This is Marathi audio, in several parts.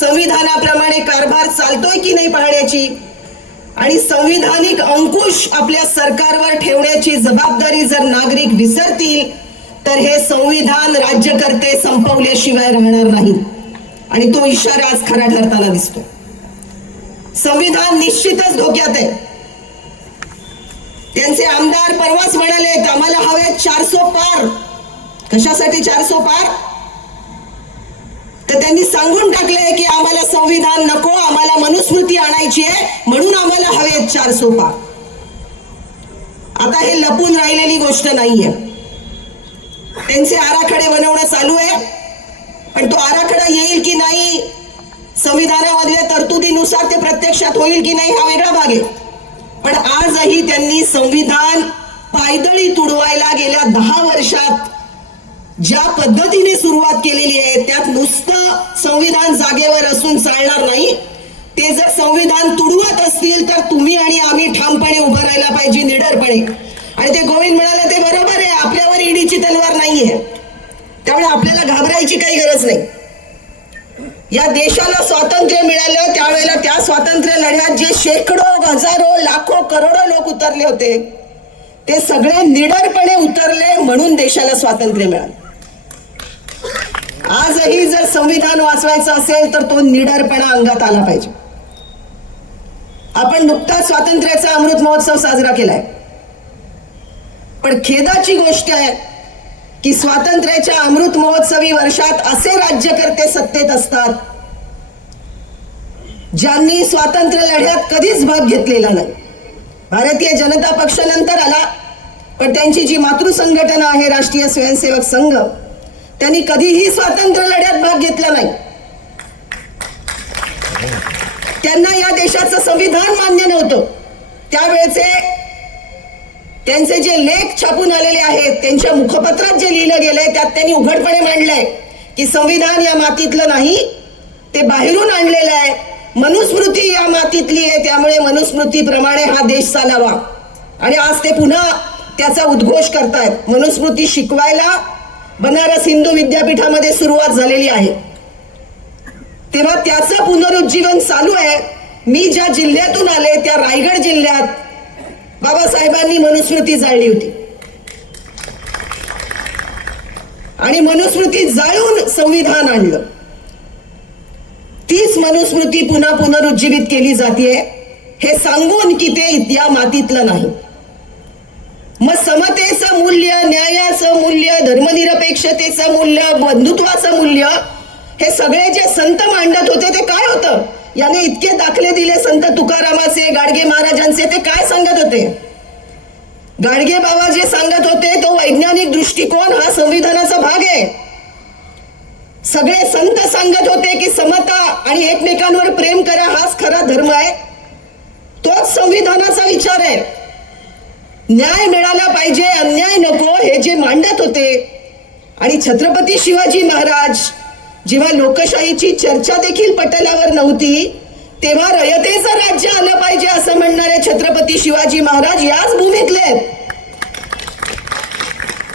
संविधानाप्रमाणे कारभार चालतोय की नाही पाहण्याची? आणि संविधानिक अंकुश आपल्या सरकारवर ठेवण्याची जबाबदारी जर नागरिक विसरतील तर हे संविधान राज्यकर्ते संपवल्याशिवाय राहणार नाही. आणि तो इशारा आज खरा ठरताना दिसतो संविधान निश्चितच धोक्यात आहे. त्यांचे आमदार परवाच म्हणाले आम्हाला हवे चारसो पार. कशासाठी चारसो पार? तर त्यांनी सांगून टाकलंय की आम्हाला संविधान नको आम्हाला मनुस्मृती आणायची आहे म्हणून आम्हाला हवे चार सोपा आता हे लपून राहिलेली गोष्ट नाहीये. त्यांचे आराखडे बनवणं चालू आहे पण तो आराखडा येईल की नाही संविधानामधल्या तरतुदीनुसार ते प्रत्यक्षात होईल की नाही हा वेगळा भाग आहे. पण आजही त्यांनी संविधान पायदळी तुडवायला गेल्या दहा वर्षात ज्या पद्धतीने सुरुवात केलेली आहे त्यात नुसतं संविधान जागेवर असून चालणार नाही. ते जर संविधान तुडवत असतील तर तुम्ही आणि आम्ही ठामपणे उभं राहायला पाहिजे निडरपणे. आणि ते गोविंद म्हणाले ते बरोबर आहे आपल्यावर ईडीची तलवार नाहीये. त्यामुळे आपल्याला घाबरायची काही गरज नाही. या देशाला स्वातंत्र्य मिळालं त्यावेळेला त्या स्वातंत्र्य लढ्यात जे शेकडो हजारो लाखो करोडो लोक उतरले होते ते सगळे निडरपणे उतरले म्हणून देशाला स्वातंत्र्य मिळालं. आजही जर संविधान वाचवायचं असेल तर तो निडरपणा अंगात आला पाहिजे. आपण नुकताच स्वातंत्र्याचा अमृत महोत्सव साजरा केलाय. पण खेदाची गोष्ट आहे की स्वातंत्र्याच्या अमृत महोत्सवी वर्षात असे राज्यकर्ते सत्तेत असतात ज्यांनी स्वातंत्र्य लढ्यात कधीच भाग घेतलेला नाही. भारतीय जनता पक्ष नंतर आला पण त्यांची जी मातृसंघटना आहे राष्ट्रीय स्वयंसेवक संघ त्यांनी कधीही स्वातंत्र्य लढ्यात भाग घेतला नाही. त्यांना या देशाचं संविधान मान्य नव्हतं. त्यावेळेचे त्यांचे जे लेख छापून आलेले आहेत त्यांच्या मुखपत्रात जे लिहिलं गेलंय त्यात त्यांनी उघडपणे मांडलंय की संविधान या मातीतलं नाही ते बाहेरून आणलेलं आहे. मनुस्मृती या मातीतली आहे त्यामुळे मनुस्मृतीप्रमाणे हा देश चालावा. आणि आज ते पुन्हा त्याचा उद्घोष करतायत. मनुस्मृती शिकवायला बनारस हिंदू विद्यापीठामध्ये सुरुवात झालेली आहे. तेव्हा त्याचं पुनरुज्जीवन चालू आहे. मी ज्या जिल्ह्यातून आले त्या रायगड जिल्ह्यात बाबासाहेबांनी मनुस्मृती जाळली होती. आणि मनुस्मृती जाळून संविधान आणलं. तीच मनुस्मृती पुन्हा पुनरुज्जीवित केली जाते हे सांगून की ते या मातीतलं नाही. मग समतेचं मूल्य न्यायाचं मूल्य धर्मनिरपेक्षतेचं मूल्य बंधुत्वाचं मूल्य हे सगळे जे संत मांडत होते ते काय होतं? याने इतके दाखले दिले संत तुकारामाचे गाडगे महाराजांचे ते काय सांगत होते? गाडगे बाबा जे सांगत होते तो वैज्ञानिक दृष्टिकोन हा संविधानाचा भाग आहे. सगळे संत सांगत होते की समता आणि एकमेकांवर प्रेम करा हाच खरा धर्म आहे. तोच संविधानाचा विचार आहे. न्याय मिळाला पाहिजे अन्याय नको हे जे मांडत होते आणि छत्रपती शिवाजी महाराज जेव्हा लोकशाहीची चर्चा देखील पटलावर नव्हती तेव्हा रयतेचं राज्य आलं पाहिजे असं म्हणणारे छत्रपती शिवाजी महाराज याच भूमीतले आहेत.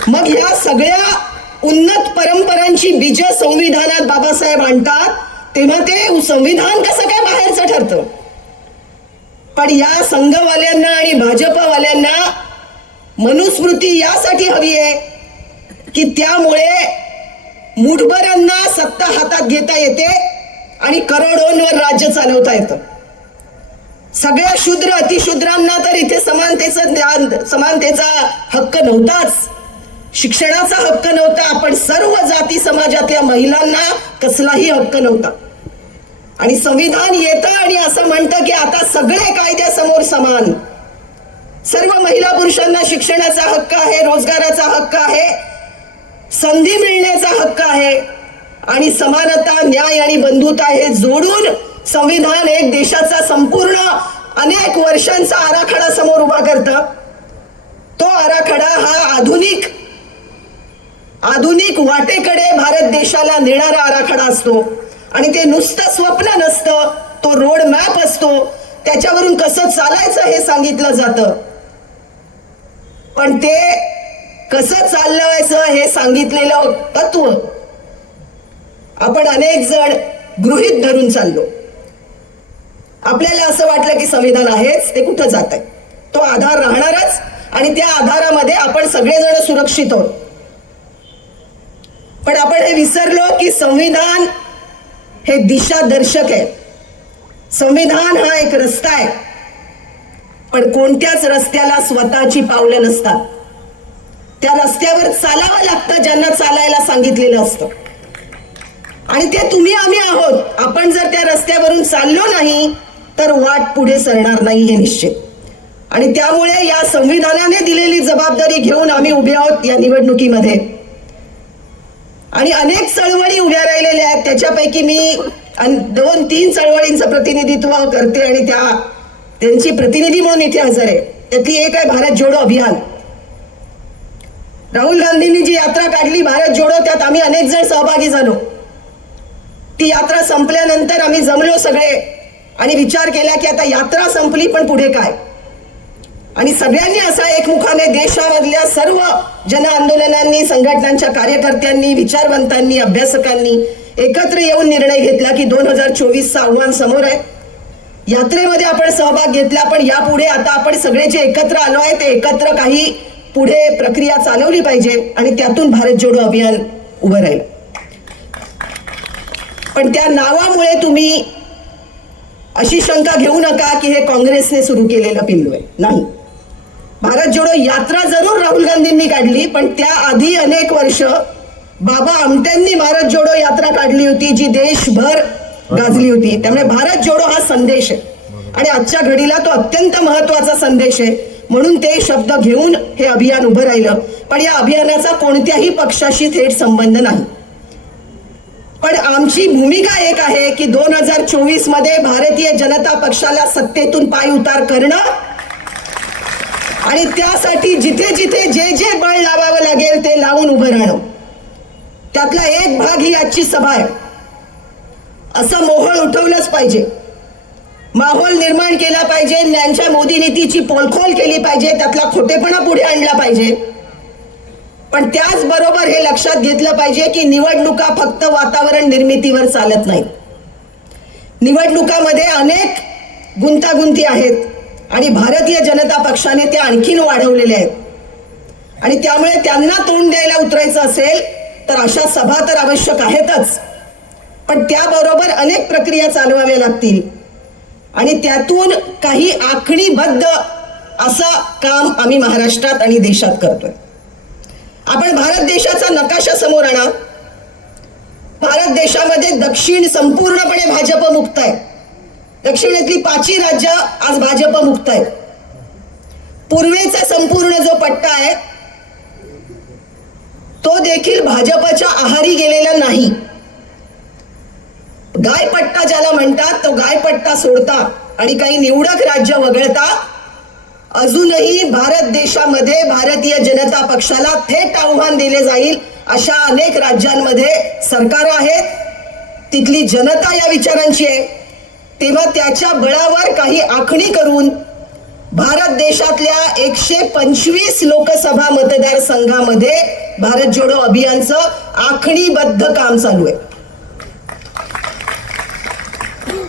मग या सगळ्या उन्नत परंपरांची बीज संविधानात बाबासाहेब आणतात तेव्हा ते संविधान कसं काय बाहेरचं ठरतं पण या संघवाल्यांना आणि भाजपवाल्यांना मनुस्मृती यासाठी हवी आहे की त्यामुळे मुठभरांना सत्ता हातात घेता येते आणि करोडोंवर राज्य चालवता येतं. सगळ्या शूद्र अतिशूद्रांना तर इथे समानतेचं ज्ञान समानतेचा हक्क नव्हताच. शिक्षणाचा हक्क नव्हता पण सर्व जाती समाजातल्या महिलांना कसलाही हक्क नव्हता. आणि संविधान येतं आणि असं म्हणतं की सगळे कायद्यासमोर समान. सर्व महिला पुरुषांना शिक्षणाचा हक्क आहे रोजगाराचा हक्क आहे संधी मिळण्याचा हक्क आहे आणि समानता न्याय आणि बंधुता हे जोडून संविधान एक देशाचा संपूर्ण अनेक वर्षांचा आराखडा समोर उभा करत. तो आराखडा हा आधुनिक आधुनिक वाटेकडे भारत देशाला नेणारा आराखडा असतो. आणि ते नुसतं स्वप्न नसतं तो रोड मॅप असतो. त्याच्यावरून कसं चालायचं हे सांगितलं जातं. पण ते कसं चालवायचं हे सांगितलेलं तत्व आपण अनेक जण गृहित धरून चाललो. आपल्याला असं वाटलं की संविधान आहेच ते कुठं जात आहे तो आधार राहणारच आणि त्या आधारामध्ये आपण सगळेजण सुरक्षित आहोत. पण आपण हे विसरलो की संविधान हे दिशादर्शक आहे. संविधान हा एक रस्ता आहे. पण कोणत्याच रस्त्याला स्वतःची पावलं नसतात. त्या रस्त्यावर चालावं लागतं ज्यांना चालायला सांगितलेलं असतं. आणि ते तुम्ही आम्ही आहोत. आपण जर त्या रस्त्यावरून चाललो नाही तर वाट पुढे सरणार नाही हे निश्चित. आणि त्यामुळे या संविधानाने दिलेली जबाबदारी घेऊन आम्ही उभे आहोत या निवडणुकीमध्ये. आणि अनेक चळवळी उभ्या राहिलेल्या आहेत. त्याच्यापैकी मी आणि दोन तीन चळवळींचं प्रतिनिधित्व करते आणि त्या त्यांची प्रतिनिधी म्हणून इथे हजर आहे. त्यातली एक आहे भारत जोडो अभियान. राहुल गांधींनी जी यात्रा काढली भारत जोडो त्यात आम्ही अनेक जण सहभागी झालो. ती यात्रा संपल्यानंतर आम्ही जमलो सगळे आणि विचार केला की आता यात्रा संपली पण पुढे काय? आणि सगळ्यांनी असा एकमुखाने देशामधल्या सर्व जन आंदोलनांनी संघटनांच्या कार्यकर्त्यांनी विचारवंतांनी अभ्यासकांनी एकत्र येऊन निर्णय घेतला की दोन हजार चोवीसचं आव्हान समोर आहे. यात्रेमध्ये आपण सहभाग घेतला पण यापुढे आता आपण सगळे जे एकत्र आलो आहे ते एकत्र काही पुढे प्रक्रिया चालवली पाहिजे आणि त्यातून भारत जोडो अभियान उभं राहील. पण त्या नावामुळे तुम्ही अशी शंका घेऊ नका की हे काँग्रेसने सुरू केलेलं पिल्लू आहे. नाही. भारत जोडो यात्रा जरूर राहुल गांधींनी काढली पण त्याआधी अनेक वर्ष बाबा आमट्यांनी भारत जोडो यात्रा काढली होती जी देशभर गाजली होती. त्यामुळे भारत जोडो हा संदेश आहे. आणि आजच्या घडीला तो अत्यंत महत्त्वाचा संदेश आहे. म्हणून ते शब्द घेऊन हे अभियान उभं राहिलं. पण या अभियानाचा कोणत्याही पक्षाशी थेट संबंध नाही. पण आमची भूमिका एक आहे की दोन हजार चोवीसमध्ये भारतीय जनता पक्षाला सत्तेतून पाय उतार करणं. आणि त्यासाठी जिथे जिथे जे जे बळ लावावं लागेल ते लावून उभं राहणं. त्यातला एक भाग ही आजची सभा आहे. असं मोहळ उठवलंच पाहिजे. माहोल निर्माण केला पाहिजे ज्ञानच्या मोदी नीतीची पोलखोल केली पाहिजे त्यातला खोटेपणा पुढे आणला पाहिजे. पण त्याचबरोबर हे लक्षात घेतलं पाहिजे की निवडणुका फक्त वातावरण निर्मितीवर चालत नाही निवडणुकामध्ये अनेक गुंतागुंती आहेत आणि भारतीय जनता पक्षाने त्या आणखीन वाढवलेल्या आहेत. आणि त्यामुळे त्यांना तोंड द्यायला उतरायचं असेल तर अशा सभा तर आवश्यक आहेतच. पण त्याबरोबर अनेक प्रक्रिया चालवाव्या लागतील. आणि त्यातून काही आखणीबद्ध असं काम आम्ही महाराष्ट्रात आणि देशात करतोय. आपण भारत देशाचा नकाशा समोर आणा. भारत देशामध्ये दक्षिण संपूर्णपणे भाजप मुक्त आहे. दक्षिणेतली पाचही राज्य आज भाजप मुक्त आहेत. पूर्वेचा संपूर्ण जो पट्टा आहे तो देखील भाजपच्या आहारी गेलेला नाही. गायपट्टा ज्याला म्हणतात तो गायपट्टा सोडता आणि काही निवडक राज्य वगळता अजूनही भारत देशामध्ये भारतीय जनता पक्षाला थेट आव्हान दिले जाईल अशा अनेक राज्यांमध्ये सरकार आहेत. तिथली जनता या विचारांची आहे. तेव्हा त्याच्या बळावर काही आखणी करून भारत देशातल्या एकशे पंचवीस लोकसभा मतदारसंघामध्ये भारत जोडो अभियानचं आखणीबद्ध काम चालू आहे.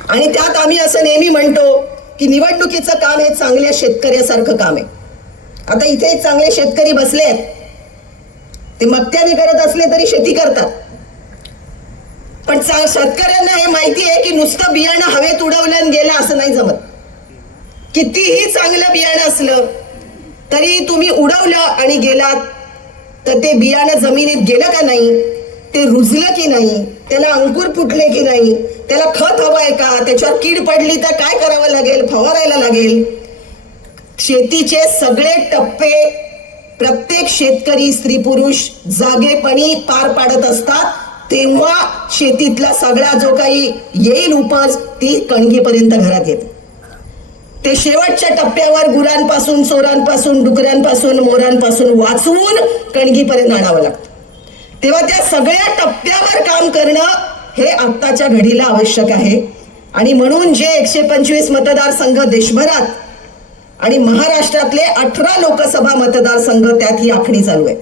आणि त्यात आम्ही असं नेहमी म्हणतो की निवडणुकीचं काम हे चांगल्या शेतकऱ्यासारखं काम आहे. आता इथे चांगले शेतकरी बसले आहेत. ते मक्त्याने करत असले तरी शेती करतात. पण शेतकऱ्यांना हे माहिती आहे की नुसतं बियाणं हवेत उडवलं आणि गेलं असं नाही जमत. कितीही चांगलं बियाणं असलं तरी तुम्ही उडवलं आणि गेलात तर ते बियाणं जमिनीत गेलं का नाही? ते रुजलं की नाही? त्याला अंकुर फुटले की नाही? त्याला खत हवंय का? त्याच्यावर कीड पडली तर काय करावं लागेल? फवारायला लागेल? शेतीचे सगळे टप्पे प्रत्येक शेतकरी स्त्री पुरुष जागेपणी पार पाडत असतात. तेव्हा शेतीतला सगळा जो काही येईल उपज ती कणगीपर्यंत घरात येते. ते शेवटच्या टप्प्यावर गुरांपासून चोरांपासून डुकऱ्यांपासून मोरांपासून वाचवून कणगीपर्यंत आणावं लागतं. तेव्हा त्या सगळ्या टप्प्यावर काम करणं हे आत्ताच्या घडीला आवश्यक आहे. आणि म्हणून जे एकशे पंचवीस मतदारसंघ देशभरात आणि महाराष्ट्रातले अठरा लोकसभा मतदारसंघ त्यात ही आखणी चालू आहे.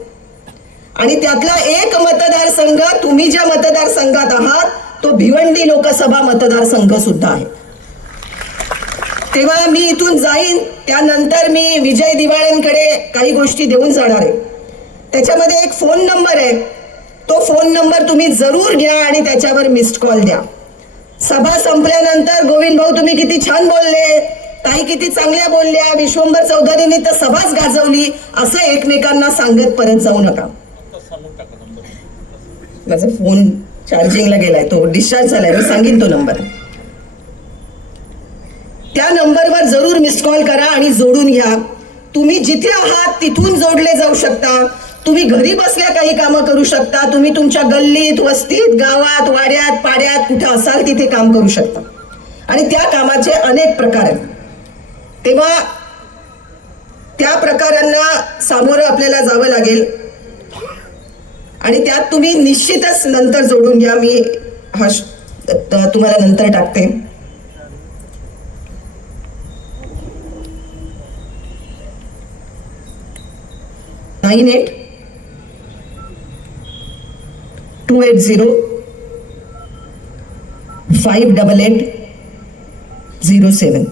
आणि त्यातला एक मतदारसंघ तुम्ही ज्या मतदारसंघात आहात तो भिवंडी लोकसभा मतदारसंघ सुद्धा आहे. तेव्हा मी इथून जाईन त्यानंतर मी विजय दिवाळ्यांकडे काही गोष्टी देऊन जाणार आहे. त्याच्यामध्ये एक फोन नंबर आहे. तो फोन नंबर तुम्ही जरूर घ्या आणि त्याच्यावर मिस्ड कॉल द्या. सभा संपल्यानंतर गोविंद भाऊ तुम्ही किती छान बोलले ताई किती चांगल्या बोलल्या विश्वंभर चौधरींनी तर सभाच गाजवली असं एकमेकांना सांगत परत जाऊ नका. माझा फोन चार्जिंगला गेलाय तो डिस्चार्ज झालाय मी सांगेन तो नंबर त्या नंबरवर जरूर मिस कॉल करा आणि जोडून घ्या. तुम्ही जिथे आहात तिथून जोडले जाऊ शकता. तुम्ही घरी बसल्या काही कामं करू शकता. तुम्ही तुमच्या गल्लीत वस्तीत गावात वाड्यात पाड्यात कुठे असाल तिथे काम करू शकता. आणि त्या कामाचे अनेक प्रकार आहेत. तेव्हा त्या प्रकारांना सामोरं आपल्याला जावं लागेल. आणि त्यात तुम्ही निश्चितच नंतर जोडून घ्या. मी हा श- तुम्हाला नंतर टाकते. Nine eight two eight zero five double eight zero seven.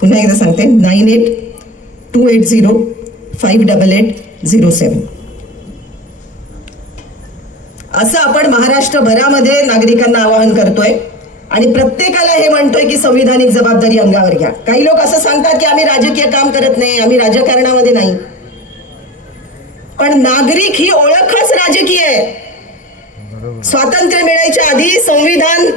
पुन्हा एकदा सांगते nine eight two eight zero five double eight zero seven. असं आपण महाराष्ट्रभरामध्ये नागरिकांना आवाहन करतोय आणि प्रत्येकाला हे म्हणतोय की संविधानिक जबाबदारी अंगावर घ्या. काही लोक असं सांगतात की आम्ही राजकीय काम करत नाही आम्ही राजकारणामध्ये नाही. पण नागरिक ही ओळखच राजकीय आहे. स्वातंत्र्य मिळायच्या आधी संविधान